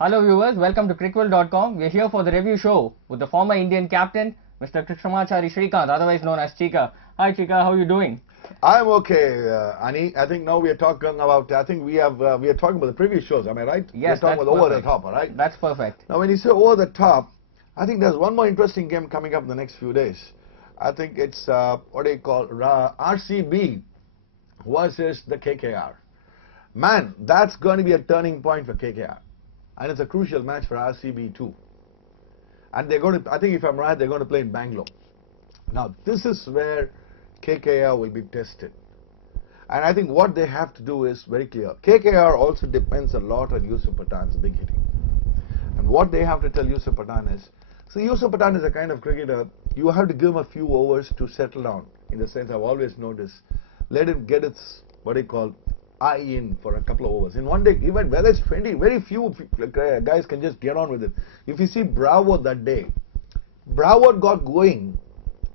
Hello viewers, welcome to Cricville.com. We are here for the review show with the former Indian captain, Mr. Shrikant, otherwise known as Cheeka. Hi Cheeka, how are you doing? I'm okay, Ani. I think now we are talking about, we are talking about the previous shows, am I right? Yes, we're talking about over the top, all right? That's perfect. Now when you say over the top, I think there's one more interesting game coming up in the next few days. I think it's, RCB versus the KKR. Man, that's going to be a turning point for KKR. And it's a crucial match for RCB too. And they're going to, I think if I'm right, they're going to play in Bangalore. Now, this is where KKR will be tested. And I think what they have to do is very clear. KKR also depends a lot on Yusuf Pathan's big hitting. And what they have to tell Yusuf Pathan is, see, Yusuf Pathan is a kind of cricketer, you have to give him a few overs to settle down. In the sense, I've always noticed, let him get its, eye in for a couple of overs. In one day, even whether it's 20, very few guys can just get on with it. If you see Bravo that day, Bravo got going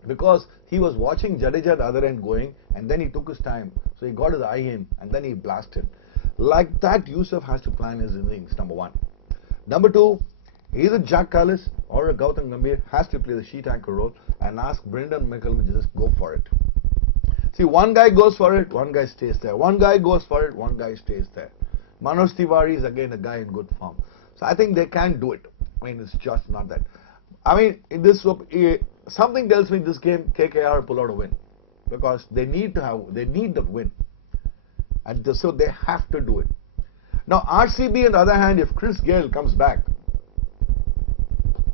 because he was watching Jadeja at the other end going, and then he took his time. So he got his eye in, and then he blasted. Like that, Yusuf has to plan his innings, number one. Number two, either Jack Callis or a Gautam Gambhir has to play the sheet anchor role and ask Brendan McCullum to just go for it. See, one guy goes for it, one guy stays there. One guy goes for it, one guy stays there. Manoj Tiwari is again a guy in good form. So I think they can do it. I mean, it's just not that. I mean, in this, something tells me this game KKR pull out a win because they need the win, and so they have to do it. Now RCB, on the other hand, if Chris Gayle comes back,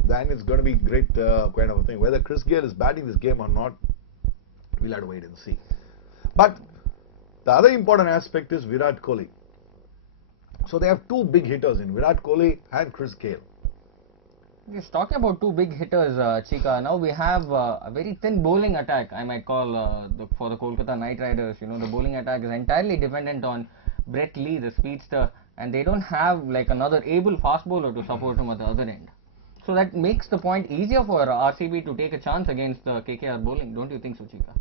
then it's going to be great kind of a thing. Whether Chris Gayle is batting this game or not, we'll have to wait and see. But the other important aspect is Virat Kohli. So they have two big hitters in Virat Kohli and Chris Gayle. Just talking about two big hitters, Cheeka, now we have a very thin bowling attack, I might call, for the Kolkata Knight Riders. You know, the bowling attack is entirely dependent on Brett Lee, the speedster, and they don't have like another able fast bowler to support him at the other end. So that makes the point easier for RCB to take a chance against the KKR bowling. Don't you think so, Cheeka?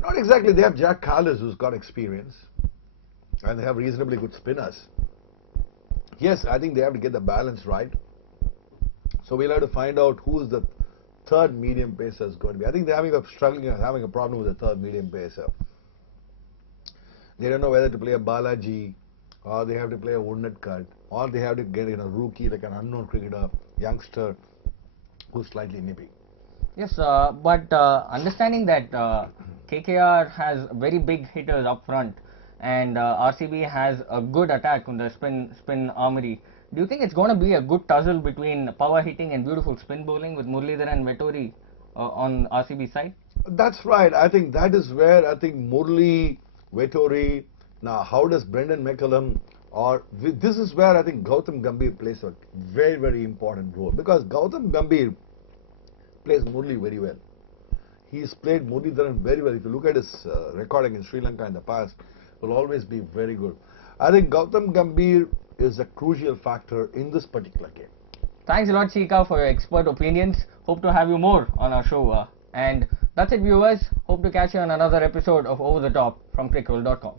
Not exactly. They have Jack Callis, who's got experience, and they have reasonably good spinners. Yes, I think they have to get the balance right. So we'll have to find out who's the third medium pacer is going to be. I think they're having a problem with the third medium pacer. They don't know whether to play a Balaji, or they have to play a Woodnut, or they have to get a rookie like an unknown cricketer, youngster, who's slightly nippy. Yes, but understanding that KKR has very big hitters up front, and RCB has a good attack on the spin armory. Do you think it's going to be a good tussle between power hitting and beautiful spin bowling with Muralidharan and Vettori on RCB side? That's right. I think that is where I think Murli, Vettori. Now, how does Brendan McCullum, or this is where I think Gautam Gambhir plays a very, very important role, because Gautam Gambhir plays Murli very well. He's played Muralidharan very well. If you look at his recording in Sri Lanka in the past, it will always be very good. I think Gautam Gambhir is a crucial factor in this particular game. Thanks a lot, Cheeka, for your expert opinions. Hope to have you more on our show. And that's it, viewers. Hope to catch you on another episode of Over the Top from Cricville.com.